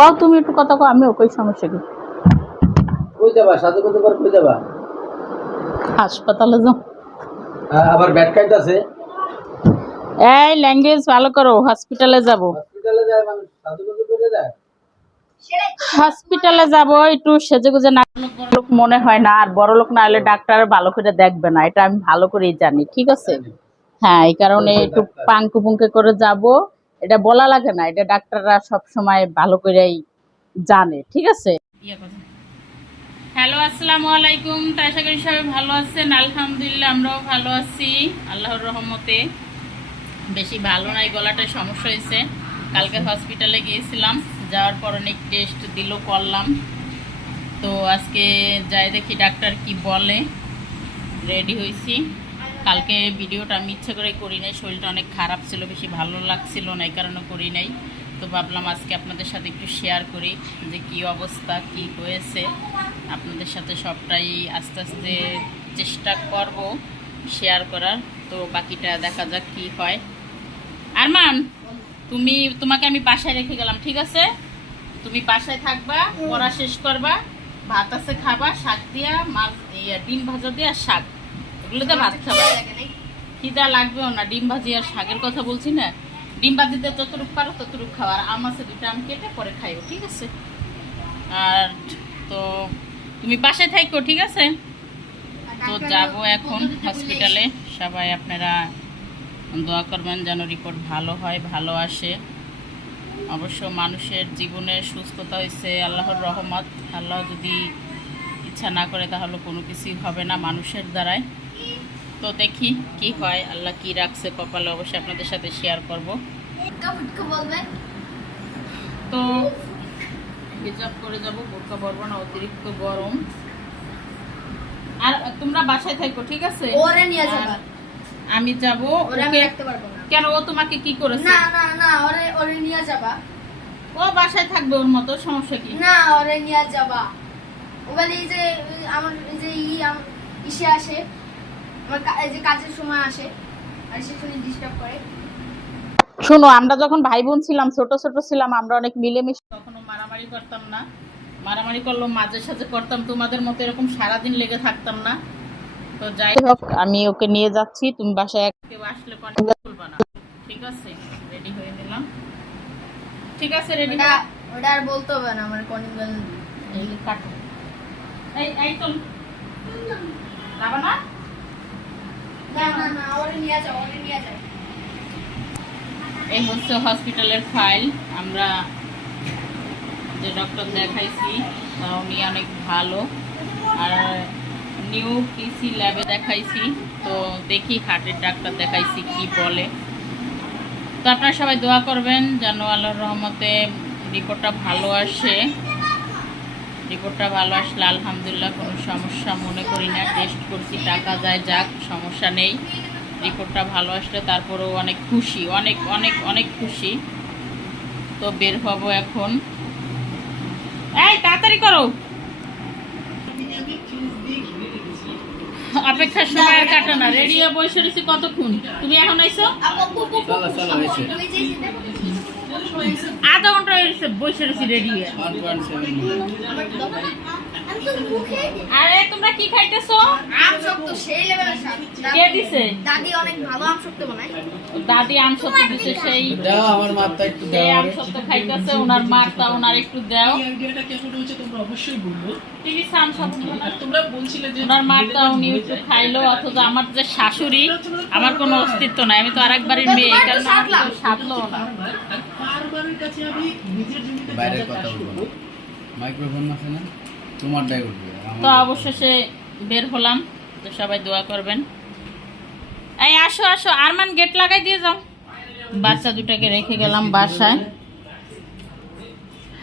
কও তুমি একটু কথা কও আমিও কই সমস্যা কি? কই যাবা? সাথে কত বার কই যাবা? হাসপাতালে যাও। আবার ব্যাট কাইট আছে? এই ল্যাঙ্গুয়েজ ভালো করো হসপিটালে যাব। হসপিটালে যায় মানুষ সাথে কত করে যায়? হসপিটালে যাব একটু সেজে গুজে না লোক মনে হয় না আর বড় লোক না হলে ডাক্তার ভালো করে দেখবে না এটা আমি ভালো করেই জানি ঠিক আছে? হ্যাঁ এই কারণে একটু পাঙ্কু পুঙ্কে করে যাব এটা বলা লাগে না, এটা ডাক্তাররা সব সময় ভালো করেই জানে, ঠিক আছে? হ্যালো, আসসালামু আলাইকুম। তো করি সবাই ভালো আছেন, আলহামদুলিল্লাহ আমরাও ভালো আছি, আল্লাহর রহমতে। বেশি ভালো নাই, গলাটায় সমস্যা হয়েছে। কালকে হসপিটালে গিয়েছিলাম, যাওয়ার পর অনেক টেস্ট দিল, করলাম। তো আজকে যাই দেখি ডাক্তার কি বলে। রেডি হয়েছি। কালকে ভিডিওটা আমি ইচ্ছে করে করি নাই শরীরটা অনেক খারাপ ছিল বেশি ভালো লাগছিল না এই কারণে করি নাই। তো ভাবলাম আজকে আপনাদের সাথে একটু শেয়ার করি যে কি অবস্থা কি হয়েছে। আপনাদের সাথে সবটাই আস্তে আস্তে চেষ্টা করব শেয়ার করার। তো বাকিটা দেখা যাক কি হয়। আরমান তুমি তোমাকে আমি বাসায় রেখে গেলাম ঠিক আছে? তুমি বাসায় থাকবা পড়া শেষ করবা ভাত আছে খাবা শাক দিয়া মাছ ইয়া, ডিম ভাজা দিয়া শাক। এগুলোতে ভাত খাবা খিদা লাগবেও না। ডিম ভাজি আর শাকের কথা বলছি না। ডিম ভাজিতে যতটুকু পারো ততটুকু খাওয়া আর আম আছে দুটো আম কেটে পরে খাইও ঠিক আছে? আর তো তুমি বাসায় থাকো ঠিক আছে? তো যাব এখন হসপিটালে সবাই আপনারা দোয়া করবেন যেন রিপোর্ট ভালো হয় ভালো আসে। অবশ্য মানুষের জীবনে সুস্থতা হয়েছে আল্লাহর রহমত। আল্লাহ যদি ইচ্ছা না করে তাহলে কোনো কিছুই হবে না মানুষের দ্বারাই তো দেখি কি হয়। আল্লাহ কি রাখছে কপালে অবশ্যই আপনাদের সাথে শেয়ার করব। তো হিজাব করে যাব বোরকা পরবো না অতিরিক্ত গরম। আর তোমরা বাসায় থাকো ঠিক আছে? ওরে নিয়ে যাবা। আমি যাব ওরে আমি রাখতে পারব না। কেন ও তোমাকে কি করেছে? না না না ওরে ওরে নিয়ে যাবা। ও বাসায় থাকবে ওর মতো সমস্যা কি? না ওরে নিয়ে যাবা। ও বলে এই যে আমার এই যে ই ইসে আসে আমার যে কাজের সময় আসে আর সেখানে ডিস্টার্ব করে। শোনো আমরা যখন ভাই বোন ছিলাম ছোট ছোট ছিলাম আমরা অনেক মিলেমিশে কখনো মারামারি করতাম না। মারামারি করলেও মাঝে সাঝে করতাম তোমাদের মতো এরকম সারাদিন লেগে থাকতাম না। তো যাই হোক আমি ওকে নিয়ে যাচ্ছি তুমি বাসায় এক- কেউ আসলে কন্ট্যাক্ট খুলবা না। ঠিক আছে? রেডি হয়ে নিলাম। ঠিক আছে রেডি ওটা আর বলতে হবে না আমার কনিং বেল এই কাটো। এই এই চল যাবা না না না না ওরে নিয়ে যাও ওরে নিয়ে যাও এই হচ্ছে হসপিটালের ফাইল আমরা যে ডক্টর দেখাইছি উনি অনেক ভালো। আর নিউ পিসি ল্যাবে দেখাইছি, তো দেখি হার্টের ডাক্তার দেখাইছি কি বলে। তো আপনারা সবাই দোয়া করবেন, যেন আল্লাহর রহমতে রিপোর্টটা ভালো আসে। রিপোর্টটা ভালো আসলে আলহামদুলিল্লাহ কোনো সমস্যা মনে করি না। টেস্ট করছি টাকা যায় যাক সমস্যা নেই। রিপোর্টটা ভালো আসলে তারপরেও অনেক খুশি অনেক অনেক অনেক খুশি। তো বের হব এখন। এই তাড়াতাড়ি করো। অপেক্ষার সময় আর কাটো না। রেডিও বসে রয়েছি কতক্ষণ? তুমি এখন আইছো আধা ঘণ্টা হয়েছে বসে রয়েছি রেডি আরে তোমরা কি খাইতেছো? আম শক্ত স্বাদ কে দিছে? দাদি অনেক ভালো আম শক্ত বানায়। দাদি আম সত্য দিছে সেই দাও আমার একটু দাও। আম সত্য খাইতেছে ওনার মারটা ওনার একটু দাও। এই আইডিয়াটা কেমন হয়েছে তোমরা অবশ্যই বলব টিভি আম সত্য তোমরা বলছিলে যে ওনার মারটা উনি একটু খাইলো অথচ আমার যে শাশুড়ি আমার কোনো অস্তিত্ব নাই আমি তো আরেকবারের মেয়ে এই কারণে তো সাধলো না আর বারবারের কাছে আমি নিজের জমিতে বাইরের কথা বলব মাইক্রোফোন আছে না? তোমারটাই উঠবে। তো অবশেষে বের হলাম। তো সবাই দোয়া করবেন। এই আসো আসো আরমান গেট লাগাই দিয়ে যাও। বাচ্চা দুটাকে রেখে গেলাম বাসায়।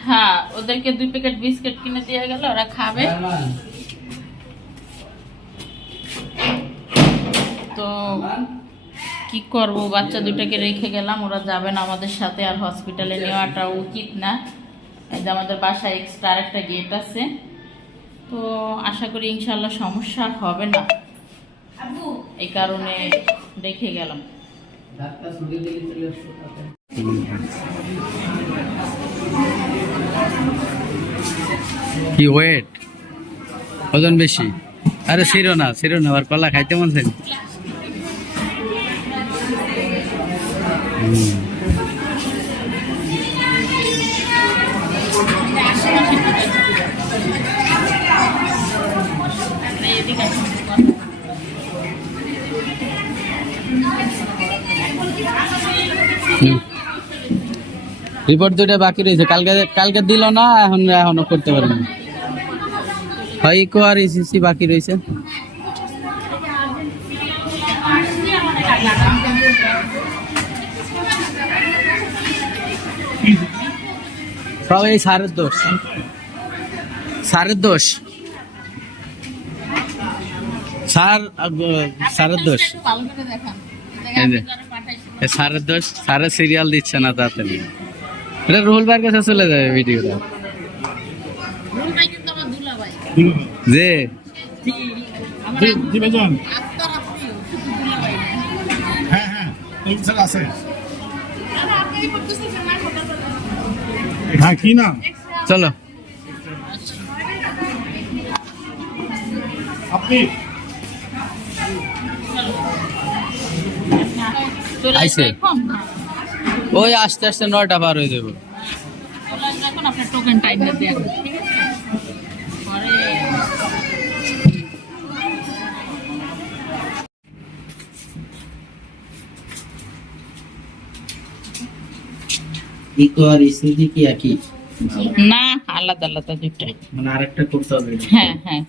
হ্যাঁ ওদেরকে দুই প্যাকেট বিস্কিট কিনে দিয়ে গেল ওরা খাবে। তো কি করব বাচ্চা দুটাকে রেখে গেলাম ওরা যাবে না আমাদের সাথে আর হসপিটালে নেওয়াটা উচিত না। এই যে আমাদের বাসায় এক্সট্রা একটা গেট আছে। তো আশা করি ইনশাল্লাহ সমস্যা হবে না। এই কারণে দেখে গেলাম। কি ওয়েট ওজন বেশি আরে ছিড়ো না ছিড়ো না আর কলা খাইতে মন চাই। হুম। রিপোর্ট দুটো বাকি রয়েছে। কালকে কালকে দিল না এখন এখনও করতে পারেনি। হয় ইকো আর ইসিসি বাকি রয়েছে। সব এই সারের দোষ। সারের দোষ। সার সারের দোষ। সারের দোষ। সারের সিরিয়াল দিচ্ছে না তাড়াতাড়ি। এটা রুহুল ভাইয়ের কাছে চলে যাবে ভিডিওটা। যে জি। ভাইজান। হ্যাঁ হ্যাঁ স্যার আছে। হ্যাঁ কি নাম? চলো। আপনি? এখন ওই আস্তে আস্তে নয়টা পার হয়ে যাব। চলে আসবে এখন আপনার টোকেন টাইম দেওয়া ঠিক আছে পরে ইকো আর ইসিজি কি একই? না আলাদা আলাদা দুইটা মানে আরেকটা করতে হবে। হ্যাঁ হ্যাঁ।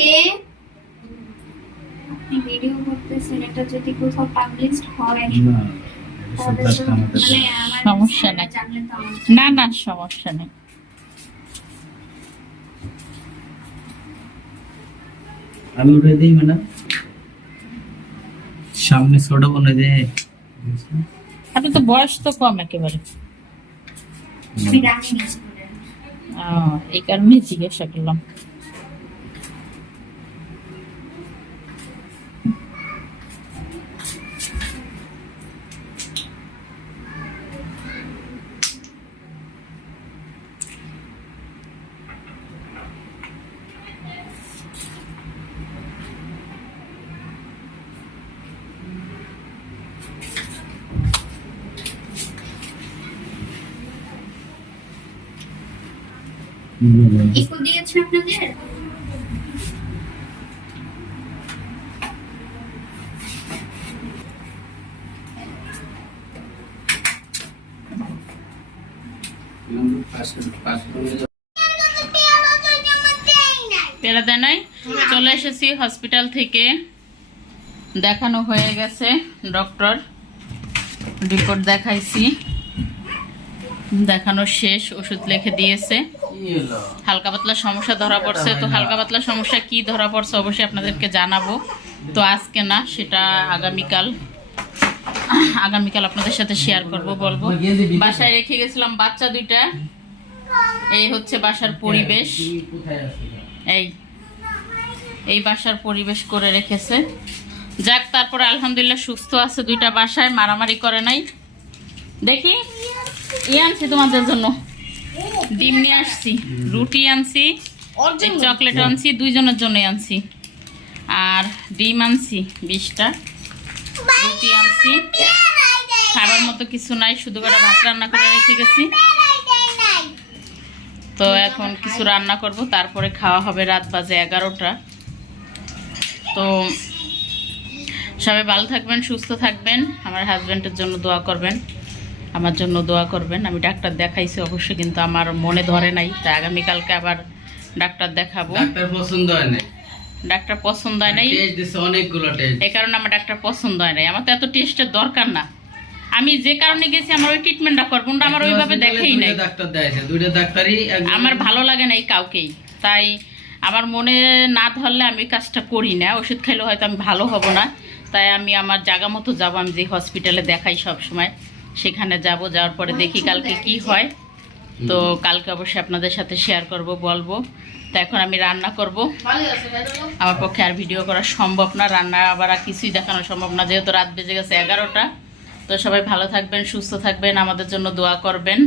কে? আপনি ভিডিও করতেছেন এটা যদি কোথাও পাবলিশ হয়। মানে সমস্যা নাই। না না সমস্যা নেই। আমি উঠে দিই ম্যাডাম সামনে ছোট বোনে যে আপনার তো বয়স তো কম একেবারে। এই কারণেই জিজ্ঞাসা করলাম। ইকো দিয়েছে আপনাদের? পেরা নাই? চলে এসেছি হসপিটাল থেকে। দেখানো হয়ে গেছে ডক্টর রিপোর্ট দেখাইছি। দেখানো শেষ, ওষুধ লিখে দিয়েছে। হালকা পাতলা সমস্যা ধরা পড়ছে। তো হালকা পাতলা সমস্যা কি ধরা পড়ছে অবশ্যই আপনাদেরকে জানাব। তো আজকে না, সেটা আগামীকাল আগামীকাল আপনাদের সাথে শেয়ার করব, বলব। বাসায় রেখে গেছিলাম বাচ্চা দুইটা। এই হচ্ছে বাসার পরিবেশ। এই এই বাসার পরিবেশ করে রেখেছে। যাক, তারপরে আলহামদুলিল্লাহ সুস্থ আছে দুইটা বাসায়, মারামারি করে নাই। দেখি। ই আনছি তোমাদের জন্য। ডিম নিয়ে আসছি রুটি আনছি চকলেট আনছি দুইজনের জন্যই আনছি। আর ডিম আনছি বিশটা। রুটি আনছি। খাবার মতো কিছু নাই শুধু করে ভাত রান্না করে রেখে গেছি। তো এখন কিছু রান্না করব তারপরে খাওয়া হবে রাত বাজে এগারোটা। তো সবাই ভালো থাকবেন সুস্থ থাকবেন আমার হাজব্যান্ডের জন্য দোয়া করবেন। আমার জন্য দোয়া করবেন। আমি ডাক্তার দেখাইছি অবশ্যই কিন্তু আমার মনে ধরে নাই। তাই আগামীকালকে আবার ডাক্তার দেখাবো। ডাক্তার পছন্দ হয় না ডাক্তার পছন্দ হয় নাই। অনেকগুলো এই কারণে আমার ডাক্তার পছন্দ হয় নাই। আমার তো এত টেস্টের দরকার না। আমি যে কারণে গেছি আমার ওই ট্রিটমেন্টটা করব না আমার ওইভাবে দেখেই নাই। ডাক্তার দেয়ছে দুইটা ডাক্তারই আমার ভালো লাগে না এই কাউকেই। তাই আমার মনে না ধরলে আমি কাজটা করি না। ওষুধ খেলে হয়তো আমি ভালো হব না। তাই আমি আমার জায়গা মতো যাব। আমি যে হসপিটালে দেখাই সব সময় সেখানে যাব যাওয়ার পরে দেখি কালকে কি হয়। তো কালকে অবশ্যই আপনাদের সাথে শেয়ার করব বলব। তো এখন আমি রান্না করব। আমার পক্ষে আর ভিডিও করা সম্ভব না রান্না আবার আর কিছুই দেখানো সম্ভব না যেহেতু রাত বেজে গেছে এগারোটা। তো সবাই ভালো থাকবেন সুস্থ থাকবেন আমাদের জন্য দোয়া করবেন।